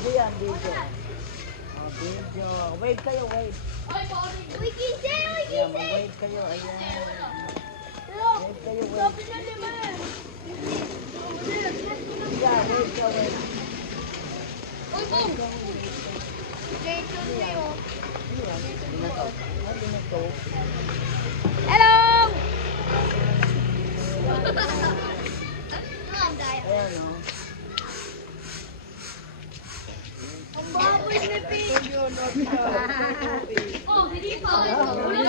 Video yan, video. Video. Wave kayo, wave. Uy, kise! Uy, Ayan, kise! wave kayo, ayan. Look! Wave kayo, wave. Sabi na naman! Yeah, wave ka, wave. Uy, boom! Jason Leo. Hello! Ayan, o. Ang baboy na pig! Oh, hindi pa! Poli!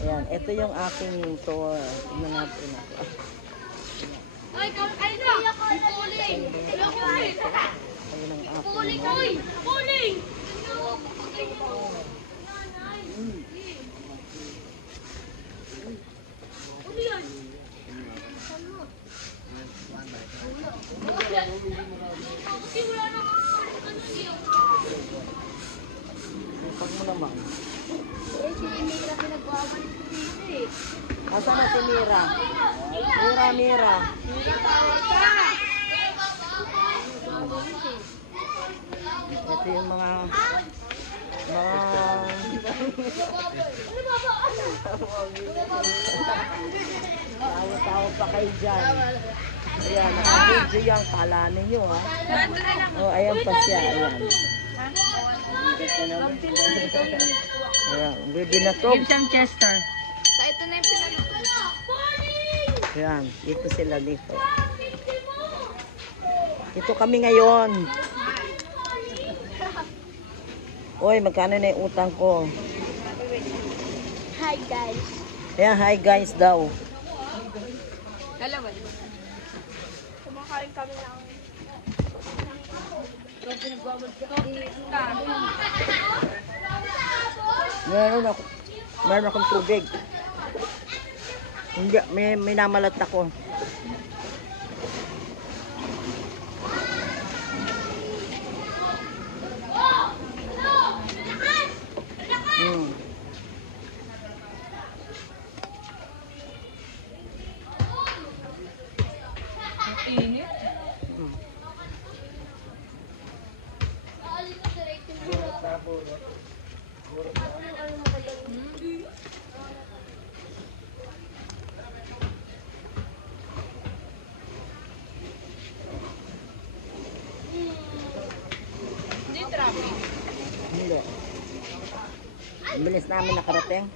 Ayan, ito yung aking tour. Tignan natin ako. Ay, ay na! Poli! Ayun ang aking. Poli! Pag mo naman. Eh, si Mira pinagwawan ko dito eh. Asa na si Mira? Mira. Ito yung mga tawa-tawa pa kayo dyan. Ayan, naka-video yan. Kala ninyo, ha? Oh, ayan pa siya. Ayan. Ayan, baby na to. Give some Chester. Sa ito na yung pinaluto. Ayan, dito sila dito. Dito kami ngayon. Oy, magkano na yung utang ko? Hi guys. Ayan, hi guys daw. Dalawa. Kumakain kami ng... Meron akong tubig. Hindi, may namalat ako. Hindi traffic. Hindi. Ang bilis namin nakarating.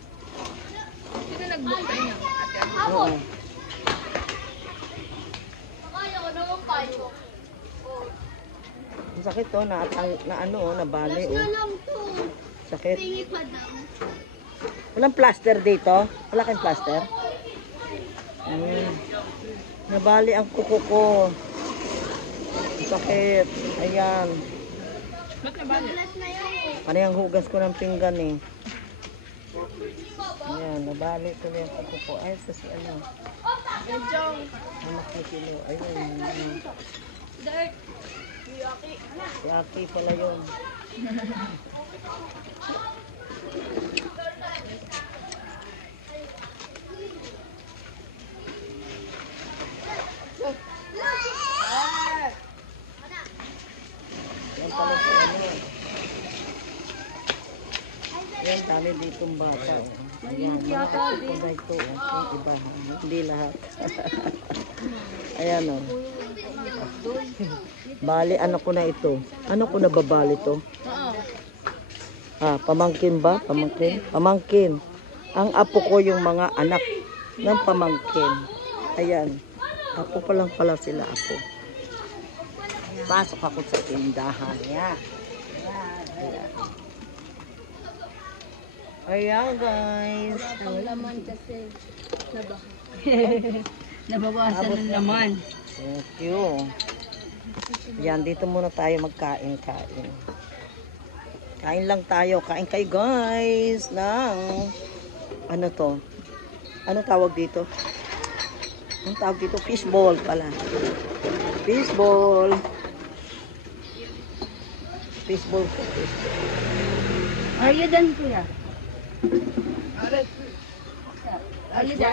Sino nag-book kayo? Oo. Akala ko naman kayo. Ang sakit to, nabali. Last na lang to. Sakit. Pingi pa daw. Walang plaster dito? Wala kayong plaster? Nabali ang kuko ko. Sakit. Ayan. Ba't nabali? Last na yun. Parang hugas ko ng pinggan eh. Ayan, nabali tuloy ang kuko ko. Ay, sa si ano. Jong. Anak ni Kilo. Ayun. Dirt. Yaki. Si Aki pala yun. Yan pala si ano. Yan, dami ditong bata. Ayan, mga ito ito. Yung iba. Hindi lahat. Ayan o. Bali, ano ko na ito? Ano ko na babali to? Pamangkin ba? Pamangkin? Pamangkin. Ang apo ko yung mga anak ng pamangkin. Ayan. Apo pa lang pala sila, apo. Pasok ako sa tindahan. Ayan. Ayan. Ayan, guys. Ang laman kasi nabaha. Nabawasan ng laman. Thank you. Yan, dito muna tayo magkain-kain. Kain lang tayo. Kain kayo, guys. Ng, ano to? Ano tawag dito? Ang tawag dito? Fishball pala. Fishball. Fishball po. Fishball. Are you done, kuya? Are you done?